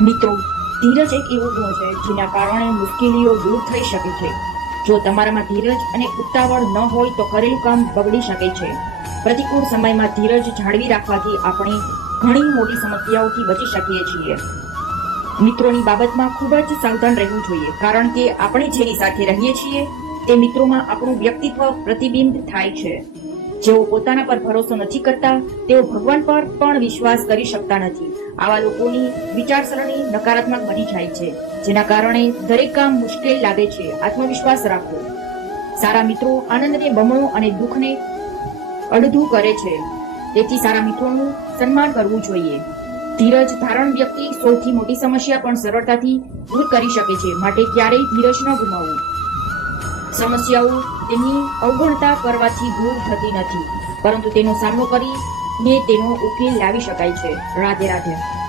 મિત્રો, ધીરજ એક એવો ગુણ છે જેના કારણે મુશ્કેલીઓ દૂર થઈ શકે છે. જો તમારામાં ધીરજ અને ઉતાવળ ન હોય તો કરેલું કામ બગડી શકે છે. પ્રતિકૂળ સમયમાં ધીરજ જાળવી રાખવાથી આપણે ઘણી મોટી સમસ્યાઓથી બચી શકીએ છીએ. મિત્રોની બાબતમાં ખૂબ જ સાવધાન રહેવું જોઈએ, કારણ કે આપણે જેની સાથે રહીએ છીએ તે મિત્રોમાં આપણું વ્યક્તિત્વ પ્રતિબિંબ થાય છે. જેઓ પોતાના પર ભરોસો નથી કરતા, તેઓ ભગવાન પર પણ વિશ્વાસ કરી શકતા નથી. આવા લોકોની વિચારસરણી નકારાત્મક બની જાય છે, જેના કારણે દરેક કામ મુશ્કેલ લાગે છે. આત્મવિશ્વાસ રાખો. સારા મિત્રો આનંદને બમણો અને દુઃખને અડધું કરે છે. તેથી સારા મિત્રોનું સન્માન કરવું જોઈએ. ધીરજ ધારણ વ્યક્તિ સૌથી મોટી સમસ્યા પણ સરળતાથી દૂર કરી શકે છે. માટે ક્યારેય ધીરજ ન ગુમાવવું સમસ્યાઓ તેની અવગણતા કરવાથી દૂર થતી નથી. પરંતુ તેનો સામનો કરીને તેનો ઉકેલ લાવી શકાય છે. રાધે રાધે.